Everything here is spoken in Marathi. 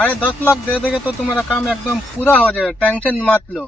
अरे 10 लाख दे देंगे तो तुम्हारा काम एकदम पूरा हो जाएगा, टेंशन मत लो।